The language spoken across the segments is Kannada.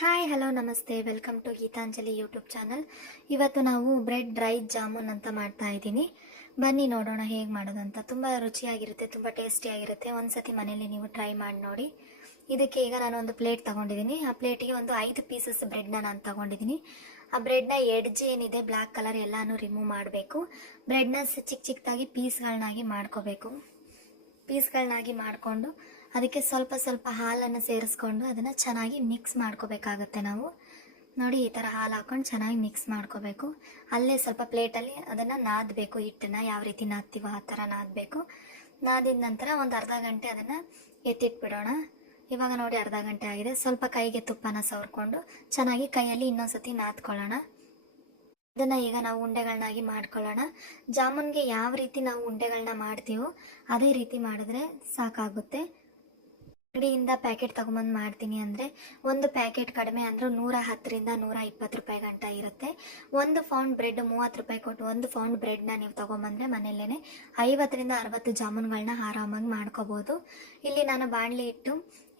ಹಾಯ್ ಹಲೋ ನಮಸ್ತೆ, welcome to Geetanjali YouTube channel. ಇವತ್ತು ನಾವು ಬ್ರೆಡ್ ಡ್ರೈ ಜಾಮೂನ್ ಅಂತ ಮಾಡ್ತಾ ಇದ್ದೀನಿ. ಬನ್ನಿ ನೋಡೋಣ ಹೇಗೆ ಮಾಡೋದಂತ. ತುಂಬ ರುಚಿಯಾಗಿರುತ್ತೆ, ತುಂಬ ಟೇಸ್ಟಿಯಾಗಿರುತ್ತೆ. ಒಂದ್ಸತಿ ಮನೇಲಿ ನೀವು ಟ್ರೈ ಮಾಡಿ ನೋಡಿ. ಇದಕ್ಕೆ ಈಗ ನಾನು ಒಂದು ಪ್ಲೇಟ್ ತೊಗೊಂಡಿದ್ದೀನಿ. ಆ ಪ್ಲೇಟಿಗೆ ಒಂದು 5 ಪೀಸಸ್ ಬ್ರೆಡ್ನ ನಾನು ತೊಗೊಂಡಿದ್ದೀನಿ. ಆ ಬ್ರೆಡ್ನ ಎಡ್ಜ್ ಏನಿದೆ ಬ್ಲ್ಯಾಕ್ ಕಲರ್ ಎಲ್ಲಾನು ರಿಮೂವ್ ಮಾಡಬೇಕು. ಬ್ರೆಡ್ನ ಚಿಕ್ಕ ಚಿಕ್ಕದಾಗಿ ಪೀಸ್ಗಳನ್ನಾಗಿ ಮಾಡ್ಕೋಬೇಕು. ಪೀಸ್ಗಳನ್ನಾಗಿ ಮಾಡಿಕೊಂಡು ಅದಕ್ಕೆ ಸ್ವಲ್ಪ ಸ್ವಲ್ಪ ಹಾಲನ್ನು ಸೇರಿಸ್ಕೊಂಡು ಅದನ್ನು ಚೆನ್ನಾಗಿ ಮಿಕ್ಸ್ ಮಾಡ್ಕೋಬೇಕಾಗತ್ತೆ. ನಾವು ನೋಡಿ, ಈ ಥರ ಹಾಲು ಹಾಕ್ಕೊಂಡು ಚೆನ್ನಾಗಿ ಮಿಕ್ಸ್ ಮಾಡ್ಕೋಬೇಕು. ಅಲ್ಲೇ ಸ್ವಲ್ಪ ಪ್ಲೇಟಲ್ಲಿ ಅದನ್ನು ನಾದಬೇಕು. ಹಿಟ್ಟನ್ನು ಯಾವ ರೀತಿ ನಾದ್ತೀವೋ ಆ ಥರ ನಾದಬೇಕು. ನಾದಿದ ನಂತರ ಒಂದು ಅರ್ಧ ಗಂಟೆ ಅದನ್ನು ಎತ್ತಿಟ್ಬಿಡೋಣ. ಇವಾಗ ನೋಡಿ ಅರ್ಧ ಗಂಟೆ ಆಗಿದೆ. ಸ್ವಲ್ಪ ಕೈಗೆ ತುಪ್ಪನ ಸವರ್ಕೊಂಡು ಚೆನ್ನಾಗಿ ಕೈಯಲ್ಲಿ ಇನ್ನೊಂದ್ಸತಿ ನಾದ್ಕೊಳ್ಳೋಣ. ಇದನ್ನು ಈಗ ನಾವು ಉಂಡೆಗಳನ್ನಾಗಿ ಮಾಡ್ಕೊಳ್ಳೋಣ. ಜಾಮೂನ್ಗೆ ಯಾವ ರೀತಿ ನಾವು ಉಂಡೆಗಳನ್ನ ಮಾಡ್ತೀವೋ ಅದೇ ರೀತಿ ಮಾಡಿದ್ರೆ ಸಾಕಾಗುತ್ತೆ. ಅಂಗಡಿಯಿಂದ ಪ್ಯಾಕೆಟ್ ತೊಗೊಂಬಂದು ಮಾಡ್ತೀನಿ ಅಂದರೆ ಒಂದು ಪ್ಯಾಕೆಟ್ ಕಡಿಮೆ ಅಂದರೂ 110ರಿಂದ 120 ರೂಪಾಯಿ ಗಂಟ ಇರುತ್ತೆ. ಒಂದು ಪೌಂಡ್ ಬ್ರೆಡ್ 30 ರೂಪಾಯಿ ಕೊಟ್ಟು ಒಂದು ಪೌಂಡ್ ಬ್ರೆಡ್ನ ನೀವು ತೊಗೊಂಬಂದರೆ ಮನೆಯಲ್ಲೇ 50ರಿಂದ 60 ಜಾಮೂನ್ಗಳನ್ನ ಆರಾಮಾಗಿ ಮಾಡ್ಕೋಬೋದು. ಇಲ್ಲಿ ನಾನು ಬಾಣಲಿ ಇಟ್ಟು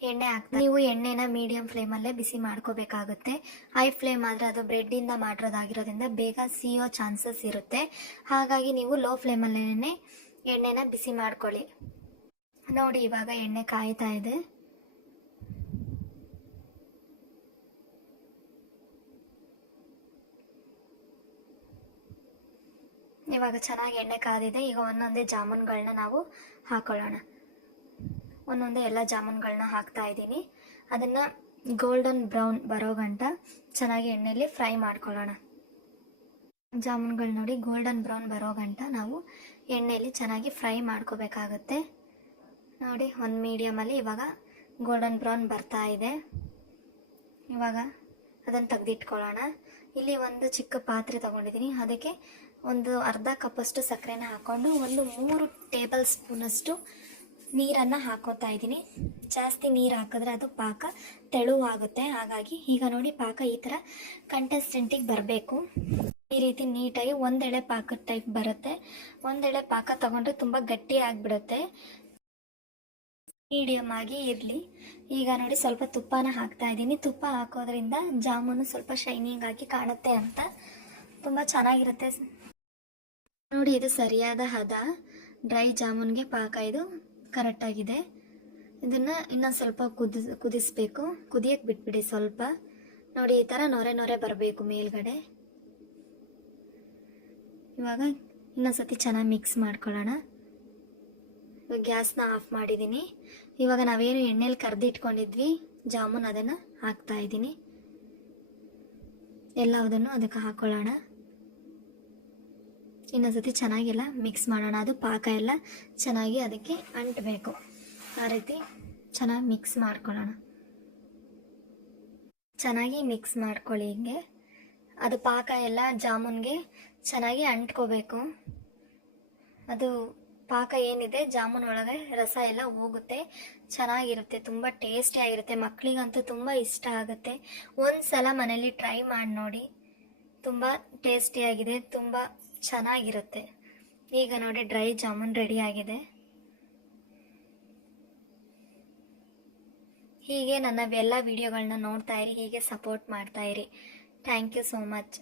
ಎಣ್ಣೆ ಹಾಕ್ತೀನಿ. ನೀವು ಎಣ್ಣೆನ ಮೀಡಿಯಂ ಫ್ಲೇಮಲ್ಲೇ ಬಿಸಿ ಮಾಡ್ಕೋಬೇಕಾಗುತ್ತೆ. ಹೈ ಫ್ಲೇಮ್ ಆದರೆ ಅದು ಬ್ರೆಡ್ಡಿಂದ ಮಾಡಿರೋದಾಗಿರೋದ್ರಿಂದ ಬೇಗ ಸಿಯೋ ಚಾನ್ಸಸ್ ಇರುತ್ತೆ. ಹಾಗಾಗಿ ನೀವು ಲೋ ಫ್ಲೇಮಲ್ಲೇ ಎಣ್ಣೆನ ಬಿಸಿ ಮಾಡ್ಕೊಳ್ಳಿ. ನೋಡಿ, ಇವಾಗ ಎಣ್ಣೆ ಕಾಯ್ತಾ ಇದೆ. ಇವಾಗ ಚೆನ್ನಾಗಿ ಎಣ್ಣೆ ಕಾದಿದೆ. ಈಗ ಒಂದೊಂದೇ ಜಾಮೂನ್ಗಳನ್ನ ನಾವು ಹಾಕೊಳ್ಳೋಣ. ಒಂದೊಂದೇ ಎಲ್ಲ ಜಾಮೂನ್ಗಳನ್ನ ಹಾಕ್ತಾ ಇದ್ದೀನಿ. ಅದನ್ನು ಗೋಲ್ಡನ್ ಬ್ರೌನ್ ಬರೋ ಗಂಟ ಚೆನ್ನಾಗಿ ಎಣ್ಣೆಯಲ್ಲಿ ಫ್ರೈ ಮಾಡ್ಕೊಳ್ಳೋಣ. ಜಾಮೂನ್ಗಳು ನೋಡಿ ಗೋಲ್ಡನ್ ಬ್ರೌನ್ ಬರೋ ಗಂಟ ನಾವು ಎಣ್ಣೆಯಲ್ಲಿ ಚೆನ್ನಾಗಿ ಫ್ರೈ ಮಾಡ್ಕೋಬೇಕಾಗತ್ತೆ. ನೋಡಿ, ಒಂದು ಮೀಡಿಯಮಲ್ಲಿ ಇವಾಗ ಗೋಲ್ಡನ್ ಬ್ರೌನ್ ಬರ್ತಾ ಇದೆ. ಇವಾಗ ಅದನ್ನು ತೆಗೆದಿಟ್ಕೊಳ್ಳೋಣ. ಇಲ್ಲಿ ಒಂದು ಚಿಕ್ಕ ಪಾತ್ರೆ ತೊಗೊಂಡಿದ್ದೀನಿ. ಅದಕ್ಕೆ ಒಂದು ಅರ್ಧ ಕಪ್ಪಷ್ಟು ಸಕ್ಕರೆನ ಹಾಕ್ಕೊಂಡು ಒಂದು 3 ಟೇಬಲ್ ಸ್ಪೂನಷ್ಟು ನೀರನ್ನು ಹಾಕೋತಾ ಇದ್ದೀನಿ. ಜಾಸ್ತಿ ನೀರು ಹಾಕಿದ್ರೆ ಅದು ಪಾಕ ತೆಳುವಾಗುತ್ತೆ. ಹಾಗಾಗಿ ಈಗ ನೋಡಿ ಪಾಕ ಈ ಥರ ಕಂಟೆಸ್ಟೆಂಟಿಗೆ ಬರಬೇಕು. ಈ ರೀತಿ ನೀಟಾಗಿ ಒಂದೆಳೆ ಪಾಕದ ಟೈಪ್ ಬರುತ್ತೆ. ಒಂದೆಳೆ ಪಾಕ ತಗೊಂಡ್ರೆ ತುಂಬ ಗಟ್ಟಿ ಆಗಿಬಿಡುತ್ತೆ. ಮೀಡಿಯಮ್ ಆಗಿ ಇರಲಿ. ಈಗ ನೋಡಿ ಸ್ವಲ್ಪ ತುಪ್ಪನ ಹಾಕ್ತಾ ಇದ್ದೀನಿ. ತುಪ್ಪ ಹಾಕೋದ್ರಿಂದ ಜಾಮೂನು ಸ್ವಲ್ಪ ಶೈನಿಂಗ್ ಆಗಿ ಕಾಣುತ್ತೆ ಅಂತ ತುಂಬ ಚೆನ್ನಾಗಿರುತ್ತೆ. ನೋಡಿ, ಇದು ಸರಿಯಾದ ಹದ. ಡ್ರೈ ಜಾಮೂನ್ಗೆ ಪಾಕ ಇದು ಕರೆಕ್ಟಾಗಿದೆ. ಇದನ್ನು ಇನ್ನೊಂದು ಸ್ವಲ್ಪ ಕುದಿಸ್ಬೇಕು. ಕುದಿಯಕ್ಕೆ ಬಿಟ್ಬಿಡಿ ಸ್ವಲ್ಪ. ನೋಡಿ, ಈ ಥರ ನೊರೆ ನೊರೆ ಬರಬೇಕು ಮೇಲ್ಗಡೆ. ಇವಾಗ ಇನ್ನೊಂದ್ಸತಿ ಚೆನ್ನಾಗಿ ಮಿಕ್ಸ್ ಮಾಡ್ಕೊಳ್ಳೋಣ. ಗ್ಯಾಸ್ನ ಆಫ್ ಮಾಡಿದ್ದೀನಿ. ಇವಾಗ ನಾವೇನು ಎಣ್ಣೆಲಿ ಕರೆದಿಟ್ಕೊಂಡಿದ್ವಿ ಜಾಮೂನ್ ಅದನ್ನು ಹಾಕ್ತಾ ಇದ್ದೀನಿ. ಎಲ್ಲವುದನ್ನು ಅದಕ್ಕೆ ಹಾಕೊಳ್ಳೋಣ. ಇನ್ನೊಂದ್ಸತಿ ಚೆನ್ನಾಗೆಲ್ಲ ಮಿಕ್ಸ್ ಮಾಡೋಣ. ಅದು ಪಾಕ ಎಲ್ಲ ಚೆನ್ನಾಗಿ ಅದಕ್ಕೆ ಅಂಟಬೇಕು. ಆ ರೀತಿ ಚೆನ್ನಾಗಿ ಮಿಕ್ಸ್ ಮಾಡ್ಕೊಳ್ಳೋಣ. ಚೆನ್ನಾಗಿ ಮಿಕ್ಸ್ ಮಾಡ್ಕೊಳ್ಳಿ. ಹಿಂಗೆ ಅದು ಪಾಕ ಎಲ್ಲ ಜಾಮೂನ್ಗೆ ಚೆನ್ನಾಗಿ ಅಂಟ್ಕೋಬೇಕು. ಅದು ಪಾಕ ಏನಿದೆ ಜಾಮೂನ್ ಒಳಗೆ ರಸ ಎಲ್ಲ ಹೋಗುತ್ತೆ. ಚೆನ್ನಾಗಿರುತ್ತೆ, ತುಂಬ ಟೇಸ್ಟಿಯಾಗಿರುತ್ತೆ. ಮಕ್ಕಳಿಗಂತೂ ತುಂಬ ಇಷ್ಟ ಆಗುತ್ತೆ. ಒಂದು ಸಲ ಮನೇಲಿ ಟ್ರೈ ಮಾಡಿ ನೋಡಿ. ತುಂಬ ಟೇಸ್ಟಿಯಾಗಿದೆ, ತುಂಬ ಚೆನ್ನಾಗಿರುತ್ತೆ. ಈಗ ನೋಡಿ ಡ್ರೈ ಜಾಮೂನ್ ರೆಡಿ ಆಗಿದೆ. ಹೀಗೆ ನನ್ನ ಎಲ್ಲ ವಿಡಿಯೋಗಳನ್ನ ನೋಡ್ತಾ ಇರಿ, ಹೀಗೆ ಸಪೋರ್ಟ್ ಮಾಡ್ತಾ ಇರಿ. Thank you so much.